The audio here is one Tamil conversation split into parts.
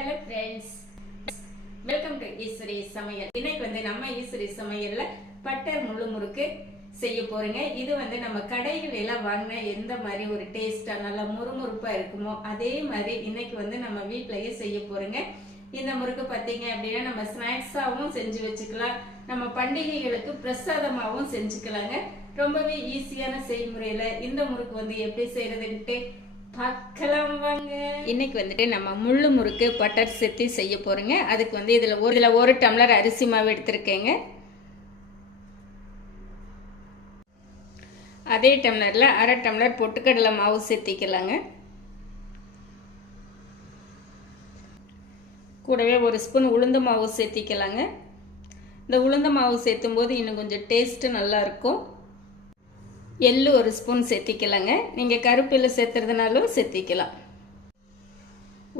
Hello friends welcome to Eswari Samayal. இன்னைக்கு வந்து நம்ம ஈஸ்வரி சமையல்ல பட்டர் முழு முறுக்கு செய்ய போறீங்க. இது வந்து நம்ம கடைகள் எல்லாம் வாங்கின எந்த மாதிரி ஒரு டேஸ்டா நல்லா முறுமுறுப்பா இருக்குமோ அதே மாதிரி இன்னைக்கு வந்து நம்ம வீட்லயே செய்ய போறோங்க. இந்த முறுக்கு பார்த்தீங்க அப்படின்னா நம்ம ஸ்நாக்ஸாகவும் செஞ்சு வச்சுக்கலாம். நம்ம பண்டிகைகளுக்கு பிரசாதமாகவும் செஞ்சுக்கலாங்க. ரொம்பவே ஈஸியான செய்முறையில இந்த முறுக்கு வந்து எப்படி செய்யறதுன்ட்டு இன்னைக்கு வந்துட்டு நம்ம முள்ளு முறுக்கு பட்டர் செத்தி செய்ய போறோங்க. அதுக்கு வந்து இதுல ஒரு இதுல ஒரு டம்ளர் அரிசி மாவு எடுத்திருக்கேங்க. அதே டம்ளர்ல அரை டம்ளர் பொட்டுக்கடலை மாவு சேர்த்திக்கலாங்க கூடவே ஒரு ஸ்பூன் உளுந்த மாவு சேர்த்திக்கலாங்க இந்த உளுந்த மாவு சேர்த்தும் போது இன்னும் கொஞ்சம் டேஸ்ட்டு நல்லாயிருக்கும் இருக்கும். எள்ளு ஒரு ஸ்பூன் சேர்த்திக்கலாங்க நீங்கள் கருப்பில் சேர்த்துறதுனாலும் சேர்த்திக்கலாம்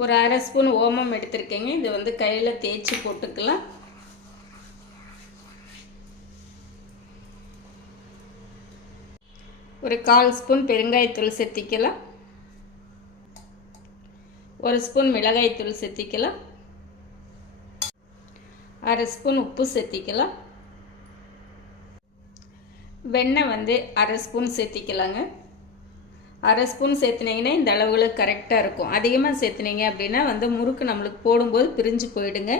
ஒரு அரை ஸ்பூன் ஓமம் எடுத்திருக்கேங்க. இது வந்து கையில் தேய்ச்சி போட்டுக்கலாம். ஒரு கால் ஸ்பூன் பெருங்காயத்தூள் சேர்த்திக்கலாம் ஒரு ஸ்பூன் மிளகாய்த்தூள் சேர்த்திக்கலாம் அரை ஸ்பூன் உப்பு சேர்த்திக்கலாம் வெண்ணெய் வந்து அரை ஸ்பூன் சேர்த்திக்கலாங்க. அரை ஸ்பூன் சேர்த்துனீங்கன்னா இந்த அளவுல கரெக்டாக இருக்கும். அதிகமாக சேர்த்துனீங்க அப்படின்னா வந்து முறுக்கு நம்மளுக்கு போடும்போது பிரிஞ்சு போயிடுங்க.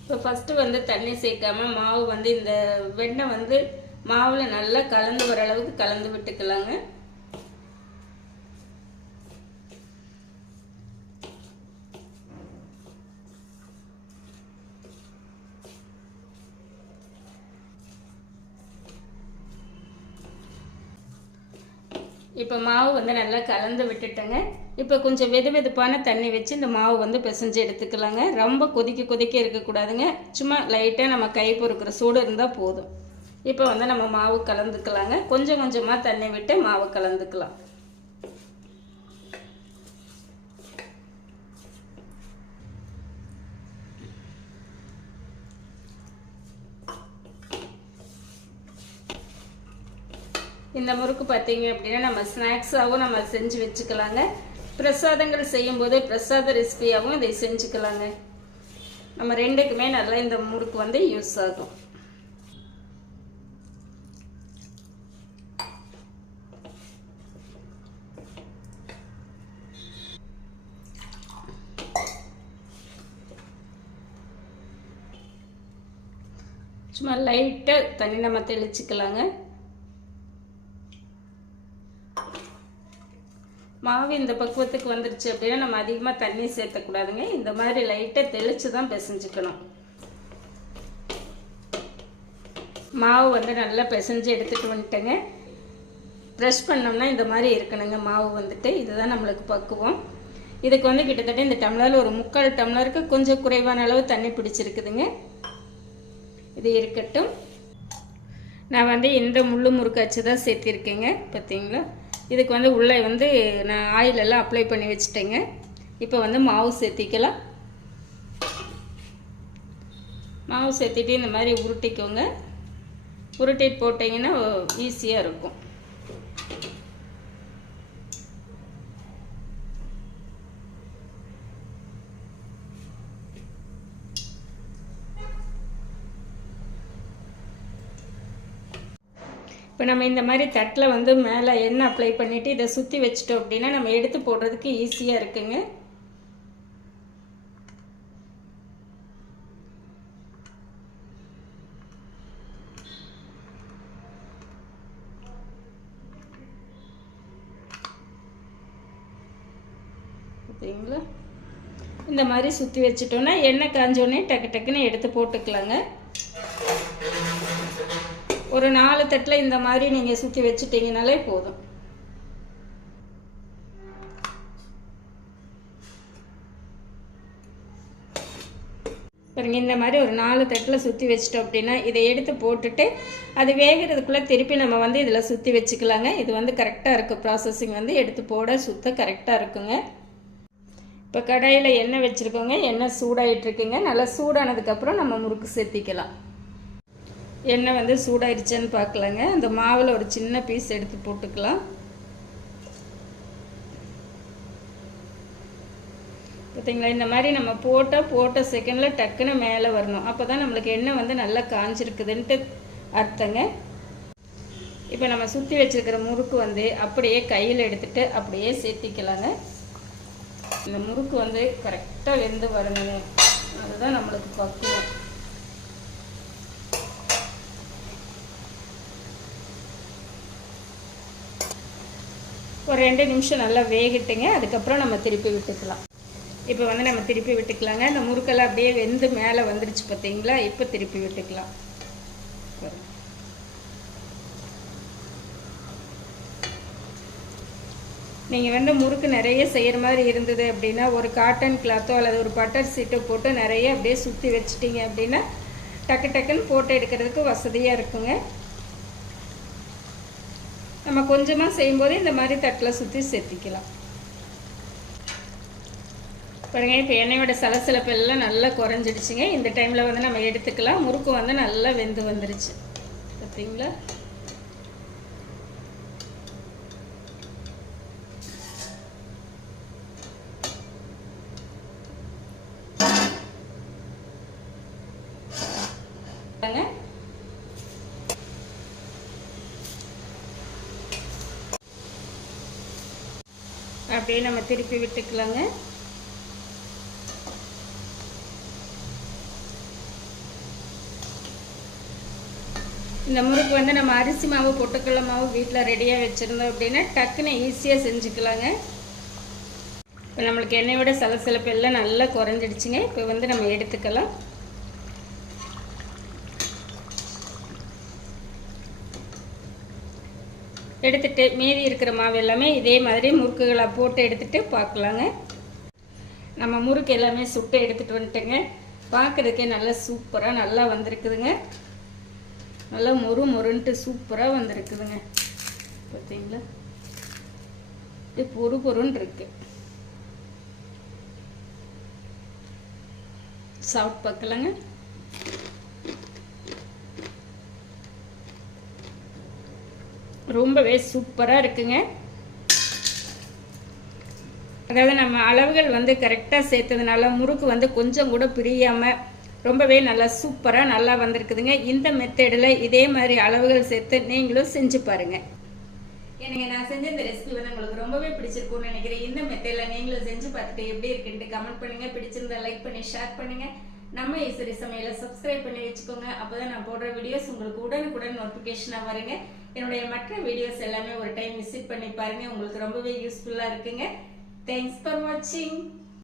இப்போ ஃபஸ்ட்டு வந்து தண்ணி சேர்க்காம மாவு வந்து இந்த வெண்ணெய் வந்து மாவில் நல்லா கலந்து வர அளவுக்கு கலந்து விட்டுக்கலாங்க. இப்போ மாவு வந்து நல்லா கலந்து விட்டுட்டேங்க. இப்போ கொஞ்சம் வெது வெதுப்பான தண்ணி வச்சு இந்த மாவு வந்து பிசைஞ்சு எடுத்துக்கலாங்க. ரொம்ப கொதிக்க கொதிக்க இருக்கக்கூடாதுங்க. சும்மா லைட்டாக நம்ம கை பொறுக்கிற சூடு இருந்தால் போதும். இப்போ வந்து நம்ம மாவு கலந்துக்கலாங்க. கொஞ்சம் கொஞ்சமாக தண்ணி விட்டு மாவு கலந்துக்கலாம். இந்த முறுக்கு பார்த்தீங்க அப்படின்னா நம்ம ஸ்நாக்ஸாகவும் நம்ம செஞ்சு வச்சுக்கலாங்க. பிரசாதங்கள் செய்யும்போது பிரசாத ரெசிபியாகவும் இதை செஞ்சுக்கலாங்க. நம்ம ரெண்டுக்குமே நல்லா இந்த முறுக்கு வந்து யூஸ் ஆகும். சும்மா லைட்டாக தண்ணி நம்ம தெளிச்சுக்கலாங்க. மாவு இந்த பக்குவத்துக்கு வந்துருச்சு அப்படின்னா நம்ம அதிகமாக தண்ணி சேர்த்தக்கூடாதுங்க. இந்த மாதிரி லைட்டாக தெளித்து தான் பிசைஞ்சுக்கணும். மாவு வந்து நல்லா பிசைஞ்சு எடுத்துகிட்டு வந்துட்டேங்க. ப்ரெஷ் பண்ணோம்னா இந்த மாதிரி இருக்கணுங்க மாவு வந்துட்டு. இதுதான் நம்மளுக்கு பக்குவம். இதுக்கு வந்து கிட்டத்தட்ட இந்த டம்ளரில் ஒரு முக்கால் டம்ளருக்கு கொஞ்சம் குறைவான அளவு தண்ணி பிடிச்சிருக்குதுங்க. இது இருக்கட்டும். நான் வந்து இந்த முள்ளு முறுக்கு அச்சு தான் சேர்த்திருக்கேங்க பார்த்தீங்களா? இதுக்கு வந்து உள்ளே வந்து நான் ஆயில் எல்லாம் அப்ளை பண்ணி வச்சுட்டேங்க. இப்போ வந்து மாவு சேர்த்திக்கலாம். மாவு சேர்த்திட்டு இந்த மாதிரி உருட்டிக்கோங்க. உருட்டிட்டு போட்டிங்கன்னா ஈஸியாக இருக்கும். இப்போ நம்ம இந்த மாதிரி தட்டில் வந்து மேலே எண்ணெய் அப்ளை பண்ணிவிட்டு இதை சுற்றி வச்சிட்டோம் அப்படின்னா நம்ம எடுத்து போடுறதுக்கு ஈஸியாக இருக்குங்க. பார்த்தீங்களா இந்த மாதிரி சுற்றி வச்சிட்டோன்னா எண்ணெய் காஞ்சோடனே டக்கு டக்குன்னு எடுத்து போட்டுக்கலாங்க. ஒரு நாலு தட்டில் இந்த மாதிரி நீங்கள் சுற்றி வச்சுட்டிங்கனாலே போதும். பாருங்க இந்த மாதிரி ஒரு நாலு தட்டில் சுற்றி வச்சிட்டோம் அப்படின்னா இதை எடுத்து போட்டுட்டு அது வேகிறதுக்குள்ளே திருப்பி நம்ம வந்து இதில் சுற்றி வச்சுக்கலாங்க. இது வந்து கரெக்டாக இருக்குது ப்ராசஸிங் வந்து எடுத்து போட சுத்த கரெக்டாக இருக்குங்க. இப்போ கடாயில் எண்ணெய் வச்சுருக்கோங்க. எண்ணெய் சூடாயிட்ருக்குங்க நல்லா சூடானதுக்கப்புறம் நம்ம முறுக்கு சேர்த்திக்கலாம். எண்ணெய் வந்து சூடாயிடுச்சேன்னு பார்க்கலாங்க. அந்த மாவில் ஒரு சின்ன பீஸ் எடுத்து போட்டுக்கலாம். பார்த்திங்களா இந்த மாதிரி நம்ம போட்டால் போட்ட செகண்டில் டக்குன்னு மேலே வரணும். அப்போ தான் நம்மளுக்கு எண்ணெய் வந்து நல்லா காஞ்சிருக்குதுன்ட்டு அர்த்தங்க. இப்போ நம்ம சுற்றி வச்சிருக்கிற முறுக்கு வந்து அப்படியே கையில் எடுத்துட்டு அப்படியே சேர்த்திக்கலாங்க. இந்த முறுக்கு வந்து கரெக்டாக வெந்து வரணுங்க. அதுதான் நம்மளுக்கு பக்குவம். ஒரு ரெண்டு நிமிஷம் நல்லா வேகட்டுங்க. அதுக்கப்புறம் நம்ம திருப்பி விட்டுக்கலாம். இப்போ வந்து நம்ம திருப்பி விட்டுக்கலாங்க. இந்த முறுக்கெல்லாம் அப்படியே வெந்து மேலே வந்துருச்சு பார்த்தீங்களா இப்போ திருப்பி விட்டுக்கலாம். நீங்கள் வந்து முறுக்கு நிறைய செய்கிற மாதிரி இருந்தது அப்படின்னா ஒரு காட்டன் கிளாத்தோ அல்லது ஒரு பட்டர் சீட்டோ போட்டு நிறைய அப்படியே சுற்றி வச்சிட்டிங்க அப்படின்னா டக்கு டக்குன்னு போட்டு எடுக்கிறதுக்கு வசதியாக இருக்குங்க. நம்ம கொஞ்சமாக செய்யும்போது இந்த மாதிரி தட்டில் சுற்றி சேர்த்திக்கலாம் பாருங்க இப்போ எண்ணெயோட சலசலப்பு எல்லாம் நல்லா குறைஞ்சிடுச்சுங்க. இந்த டைமில் வந்து நம்ம எடுத்துக்கலாம். முறுக்கு வந்து நல்லா வெந்து வந்துருச்சு. பார்த்தீங்களா பாருங்க. அப்படியே நம்ம திருப்பி விட்டுக்கலாங்க. இந்த முறுக்கு வந்து நம்ம அரிசி மாவு பொட்டுக்கடலை மாவு வீட்டில் ரெடியாக வச்சுருந்தோம் அப்படின்னா டக்குன்னு ஈஸியாக செஞ்சுக்கலாங்க. இப்போ நம்மளுக்கு எண்ணெயோட சலசலப்பு எல்லாம் நல்லா குறைஞ்சிடுச்சுங்க. இப்போ வந்து நம்ம எடுத்துக்கலாம். எடுத்துட்டு மீதி இருக்கிற மாவு எல்லாமே இதே மாதிரி முறுக்குகளை போட்டு எடுத்துட்டு பார்க்கலாங்க. நம்ம முறுக்கு எல்லாமே சுட்டு எடுத்துட்டு வந்துட்டேங்க. பார்க்குறதுக்கே நல்லா சூப்பராக நல்லா வந்திருக்குதுங்க. நல்லா மொறு மொறுன்ட்டு சூப்பராக வந்திருக்குதுங்க. பார்த்தீங்களா? இது பொறு பொருன்னு இருக்கு. சாப்பிட்டு பார்க்கலாங்க. ரொம்பவே சூப்பராக இருக்குங்க. அதாவது நம்ம அளவுகள் வந்து கரெக்டாக சேர்த்ததுனால முறுக்கு வந்து கொஞ்சம் கூட பிரியாமல் ரொம்பவே நல்லா சூப்பராக நல்லா வந்திருக்குதுங்க. இந்த மெத்தடில் இதே மாதிரி அளவுகள் சேர்த்து நீங்களும் செஞ்சு பாருங்கள் எனக்கு நான் செஞ்ச இந்த ரெசிபி வந்து உங்களுக்கு ரொம்பவே பிடிச்சிருக்கும்னு நினைக்கிறேன். இந்த மெத்தடில் நீங்களும் செஞ்சு பார்த்துட்டு எப்படி இருக்குன்ட்டு கமெண்ட் பண்ணுங்கள் பிடிச்சிருந்தா லைக் பண்ணி ஷேர் பண்ணுங்கள் நம்ம ஈஸ்வரி சமையலை சப்ஸ்கிரைப் பண்ணி வச்சுக்கோங்க. அப்போதான் நான் போடுற வீடியோஸ் உங்களுக்கு உடனுக்குடன் நோட்டிஃபிகேஷனாக வருங்க. என்னுடைய மற்ற வீடியோஸ் எல்லாமே ஒரு டைம் விசிட் பண்ணி பாருங்க. உங்களுக்கு ரொம்பவே யூஸ்ஃபுல்லாக இருக்குங்க. தேங்க்ஸ் ஃபார் வாட்சிங்